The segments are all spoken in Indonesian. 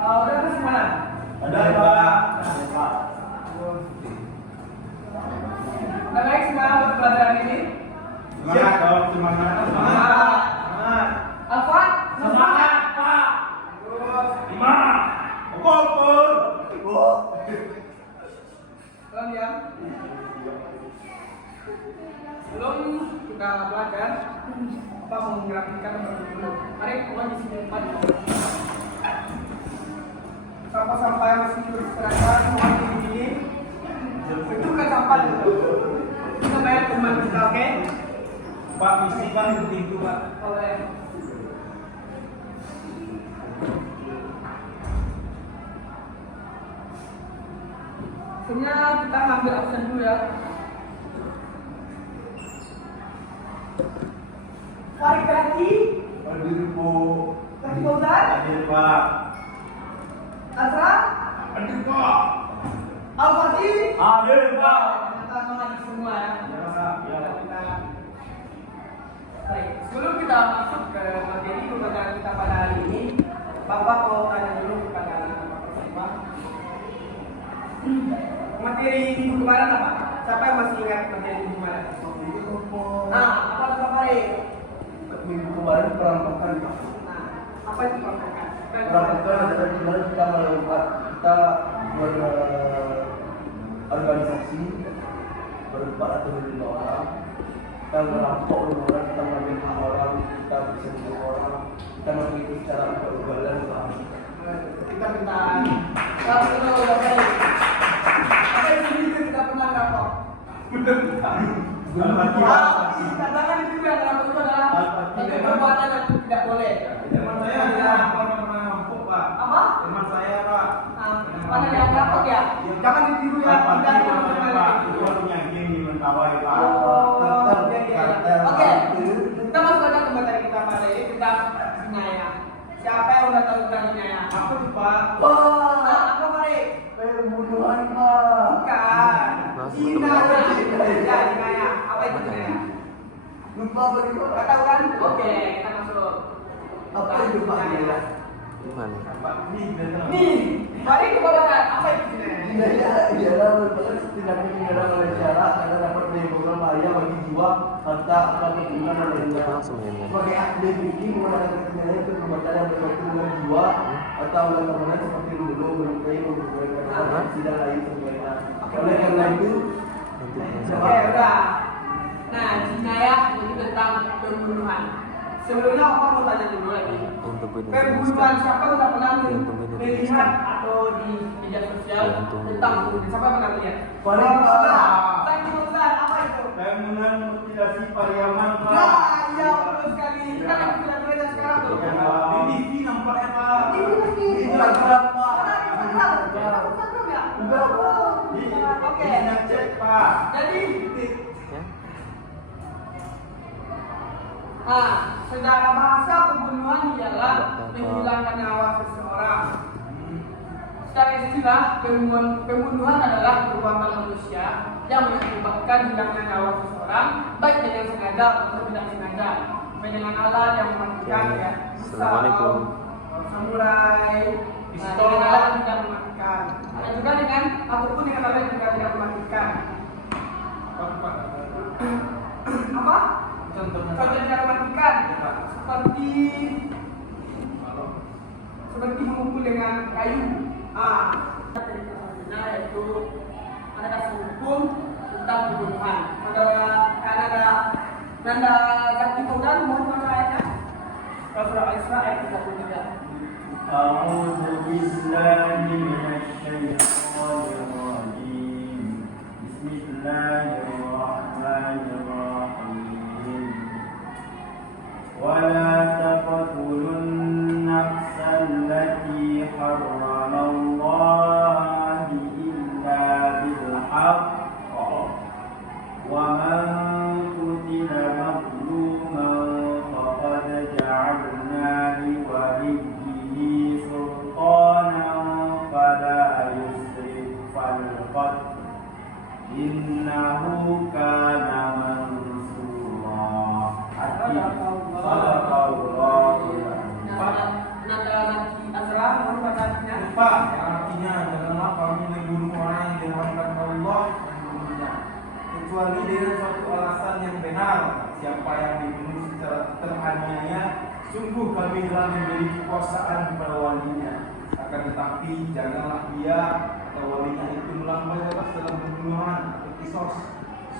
Udah terus mana? Ada Pak. Udah baik semua buat pelajaran ini? Semangat dong, semangat. Semangat. Alfa? Semangat Pak. Lima. Pukul. Tolong diam. Sebelum kita belajar, apa mau merapikan dulu? Mari kita di sini depan. Sampah-sampah yang masih berserakan, mohon ini. Itu bukan sampah dulu. Kita bayar teman kita, oke? Pak, misi Pak itu Pak. Oleh. Sebenarnya kita ngambil absen dulu ya. Farid Hadi, Hadir Bu. Hadi Fauzan, Hadir Pak. Azra, Hadir Pak. Al-Fatih. Hadir Pak. Ternyata memang semua ya. Ya Pak. Ya. Baik, sebelum kita masuk ke materi pembelajaran kita pada hari ini, Bapak mau tanya dulu kepada Bapak semua. Materi minggu kemarin apa? Siapa yang masih ingat materi minggu kemarin? Nah, apa itu Pak Farid? Minggu kemarin perampokan. Nah, apa itu perampokan? Perampokan adalah dimana kita melakukan kita berorganisasi berempat atau lima orang. Kita merampok orang, kita mengambil hak orang, kita bersembunyi orang, kita mengikuti secara ugal-ugalan Kita minta kalau kita udah baik. Apa yang sini kita pernah rampok? Katakan itu yang rampok itu adalah perbuatan yang tidak boleh. Teman saya ada pernah rampok Pak. Apa? Teman saya Pak. Mana yang rampok ya? Jangan ditiru ya. Tidak Pak. Itu punya geng di Mentawai Pak. Oke, kita masuk aja ke materi kita pada ini tentang Jinaya. Siapa yang udah tahu tentang Jinaya? Apa tuh Pak? Apa Farid? pembunuhan Pak. Bukan. Jinaya. Apa itu Jinaya? Lupa bagaimana? Gak tahu kan? Oke, kita masuk. Apa itu Pak Jinaya? Gimana? Pak nih benar. Nih, Farid kebetulan apa itu Jinaya? Jinaya ialah merupakan tindakan menyerang oleh syarat karena dapat menimbulkan bahaya bagi jiwa, harta, atau kepentingan lainnya. Langsung ini. Sebagai ahli fikih menggunakan ketentuan itu perbuatan yang berkaitan dengan jiwa atau undang-undang seperti membunuh, melukai, membunuhkan korban, tidak lain sebagainya. Oleh karena itu, Oke, udah. Nah, Jinaya itu tentang pembunuhan. Sebelumnya apa mau tanya dulu lagi? Pembunuhan siapa udah pernah melihat atau di media sosial tentang pembunuhan? Siapa yang pernah lihat? Pembunuhan apa itu? Bangunan mutilasi Pariaman Pak. Nah, iya betul sekali. Kita kan sudah belajar sekarang tuh. Ya, Pak. Di TV nampaknya Pak. Ini Instagram, Pak. Oke. Ini cek Pak. Jadi, Ya? secara bahasa pembunuhan ialah menghilangkan nyawa seseorang. Secara istilah, pembunuhan adalah perbuatan manusia yang mengakibatkan hilangnya nyawa seseorang, baik dengan sengaja atau tidak sengaja, baik dengan alat yang mematikan ya, Assalamualaikum. samurai, Pistol. dengan alat yang tidak mematikan, ada juga dengan ataupun dengan alat yang juga tidak mematikan. Pak. Apa? Contohnya. Contoh yang tidak mematikan seperti memukul dengan kayu. Nah, yaitu ada dasar hukum tentang pembunuhan. Karena ada ganti Quran, mohon mana ayatnya? Surah Al-Isra ayat 33. A'udzu billahi minasyaitonir rajim. Bismillahirrahmanirrahim. Wala taqtulun nafsal lati harramallahu illa bil haqq. Wa man qutila mazluman faqad ja'alna li waliyyihi sultanan fala yusrif fil qatl. Innahu kana mansura. Sadaqallahu Nada Naki Azra Mohon bacanya. Lupa, artinya janganlah kamu membunuh orang yang diharamkan Allah membunuhnya, kecuali dengan suatu alasan yang benar. Siapa yang dibunuh secara teraniaya, sungguh kami telah memberi kekuasaan kepada walinya. Akan tetapi janganlah dia atau walinya itu melampaui batas dalam pembunuhan atau kisos.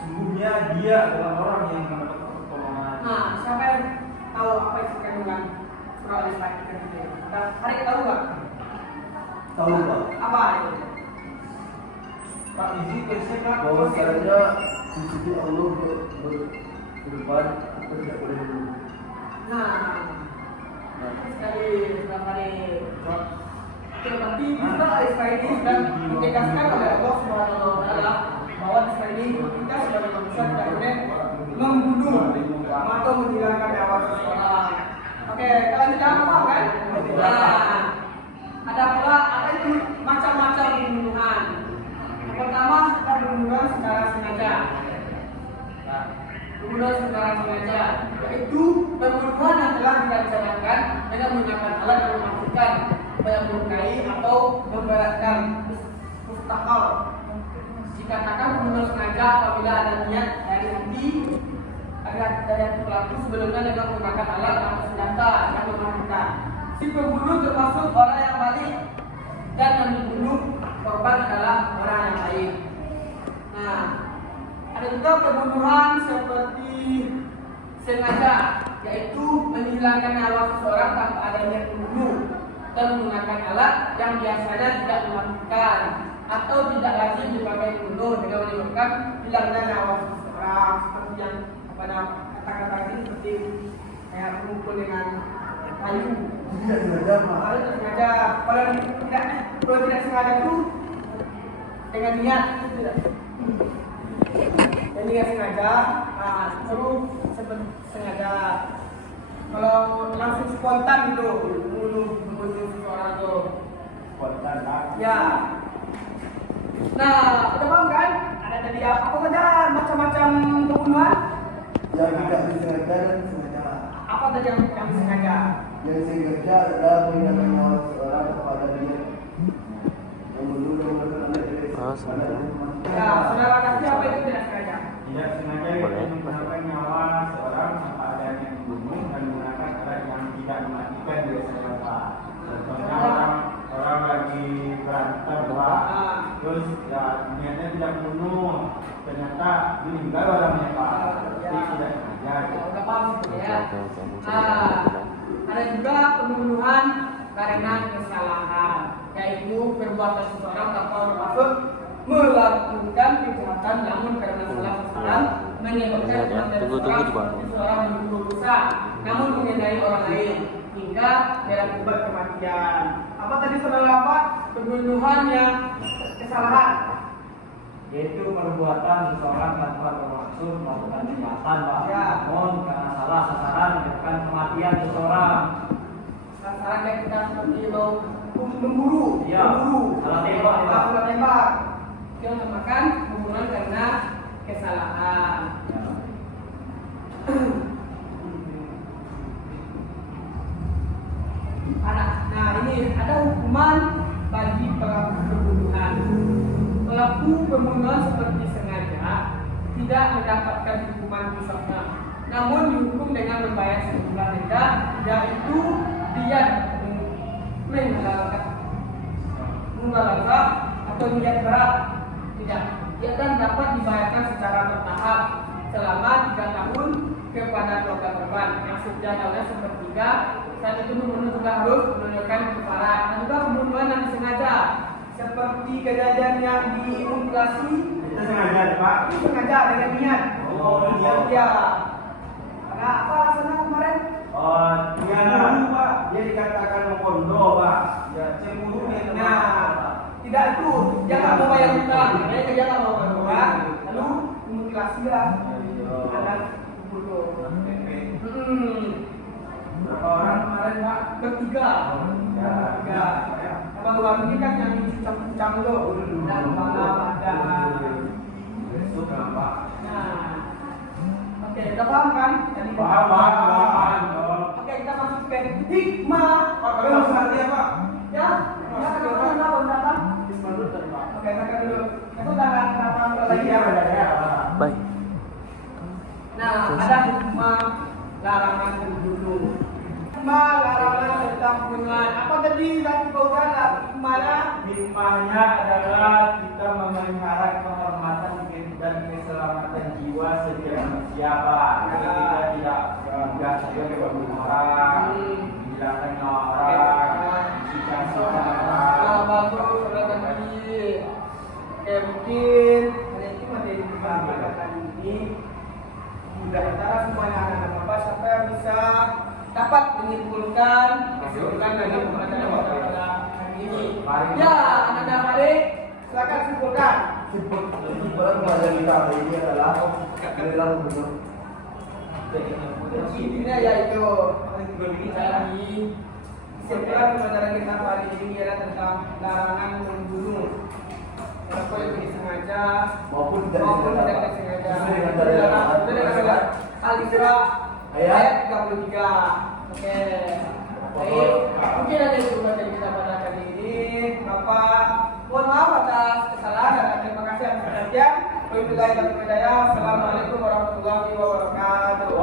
Sungguhnya dia adalah orang yang mendapat pertolongan. Nah, siapa yang tahu apa isi kandungan surah Al-Fatihah itu? Nah, hari tahu nggak? Tahu Pak, Apa itu? Pak Izi versi Pak. bahwasanya di sisi Allah berdepan kita tidak boleh membunuh. Nah, sekali berapa kali? Seperti kita Israel ini sudah ditegaskan oleh Allah Subhanahu Wa Taala bahwa Israel ini kita sebagai manusia tidak boleh membunuh atau menghilangkan nyawa seseorang. Oke, kalian tidak apa kan? Nah, ada itu macam-macam pembunuhan. Yang pertama kita pembunuhan secara sengaja. Pembunuhan secara sengaja, yaitu pembunuhan yang telah direncanakan dengan menggunakan alat yang mematikan, yang melukai atau memberatkan mustakal. Dikatakan pembunuhan sengaja apabila ada niat dari hati dari pelaku sebelumnya dengan menggunakan alat atau senjata yang mematikan. Si pembunuh termasuk orang yang balik dan yang dibunuh korban adalah orang yang lain. Nah, ada juga pembunuhan seperti sengaja, yaitu menghilangkan nyawa seseorang tanpa adanya pembunuh dan menggunakan alat yang biasanya tidak mematikan atau tidak lazim dipakai pembunuh dengan menyebabkan hilangnya nyawa seseorang, seperti yang pada kata-kata ini seperti kayak mengumpul dengan kayu. Tidak sengaja Pak. Kalau sengaja, kalau tidak sengaja itu dengan niat itu tidak. Jadi nggak sengaja, suruh sengaja. Kalau langsung spontan gitu, membunuh seseorang tuh. Spontan Pak. Ya. Nah, udah paham kan? Ada tadi apa saja macam-macam pembunuhan? Yang tidak disengaja dan sengaja. Apa tadi yang disengaja? Yang sengaja adalah menghilangkan nyawa seseorang kepada dia yang membunuh dan melakukan Oh, sengaja. Ya, saudara kasih apa itu tidak sengaja? Tidak sengaja Boleh. itu menggunakan nyawa seorang tanpa adanya yang membunuh dan menggunakan alat yang tidak mematikan biasanya Pak. Contohnya orang lagi berantem Pak, Ah. terus ya niatnya tidak membunuh, ternyata meninggal orangnya Pak. Jadi tidak sengaja. Ya, udah paham gitu ya. Oke. Ada juga pembunuhan karena kesalahan, yaitu perbuatan seseorang tanpa bermaksud melakukan kejahatan namun karena salah seseorang menyebabkan kematian seseorang berbunuh dosa namun mengenai orang lain hingga berakibat kematian. Apa tadi saudara apa? Pembunuhan yang kesalahan. Yaitu perbuatan seseorang tanpa bermaksud melakukan kejahatan Pak. Ya. Namun karena salah sasaran menyebabkan kematian seseorang. Sasaran yang kita seperti mau memburu, Iya. Salah tembak, ya, Pak. salah tembak. Yang dinamakan pembunuhan karena kesalahan. Nah ini ada hukuman bagi pelaku pembunuhan. Pelaku pembunuhan seperti sengaja tidak mendapatkan hukuman kisahnya, namun dihukum dengan membayar sejumlah denda, yaitu diat menghalalkan atau diat berat. Tidak, dia kan dapat dibayarkan secara bertahap selama 3 tahun kepada keluarga korban yang sederhananya sepertiga. Saat itu pembunuh juga harus menunjukkan kefarat. Dan juga pembunuhan yang disengaja, seperti kejadian yang di mutilasi, Itu sengaja Pak. itu sengaja dengan niat. Oh, niat. Ya. Karena apa alasannya kemarin? Oh, dia Cemburu, Pak. dia dikatakan membondo Pak. Ya cemburu itu. Nah, tidak itu, dia nggak mau bayar hutang, dia nggak mau bayar hutang, lalu mutilasi lah, ada pembunuh. Berapa orang? Kemarin Pak, bertiga. Abang-abang ini kan yang dicincang-cincang itu, dan kepala badan. Itu kenapa? Nah, oke, udah paham kan? Jadi, Paham. Oke, kita masuk ke hikmah. Pak, kalau artinya Pak? Ya, kenapa? Oke, silakan dulu. Itu tangan kenapa lagi ya? Baik. Nah, ada hikmah larangan membunuh. Hikmah larangan tentang pembunuhan. Apa tadi kau bilang hikmahnya? Hikmahnya adalah kita memelihara kehormatan dan keselamatan jiwa setiap manusia, Pak. Jadi kita tidak juga membunuh orang, menghilangkan nyawa orang, siksa-siksa orang. Bagus, sudah tadi. Oke, mungkin hanya itu materi kita pada kali ini. Mudah-mudahan semuanya anak bapak siapa yang bisa dapat menyimpulkan kesimpulan dari pembelajaran pada hari ini. Ya, anak-anak adik, silakan simpulkan. Kesimpulan pelajaran kita hari ini adalah perilaku benar. Intinya yaitu tadi kesimpulan pembelajaran kita hari ini adalah tentang larangan membunuh. Apa yang disengaja Maupun maupun tidak tidak disengaja. Sesuai dengan dalil Itu dengan Al-Isra ayat 33. Oke. Baik, mungkin ada yang berubah dari kita pada kali ini. Bapak, mohon maaf atas kesalahan dan terima kasih atas perhatian. Wabillahi taufiq wal hidayah. Assalamualaikum warahmatullahi wabarakatuh.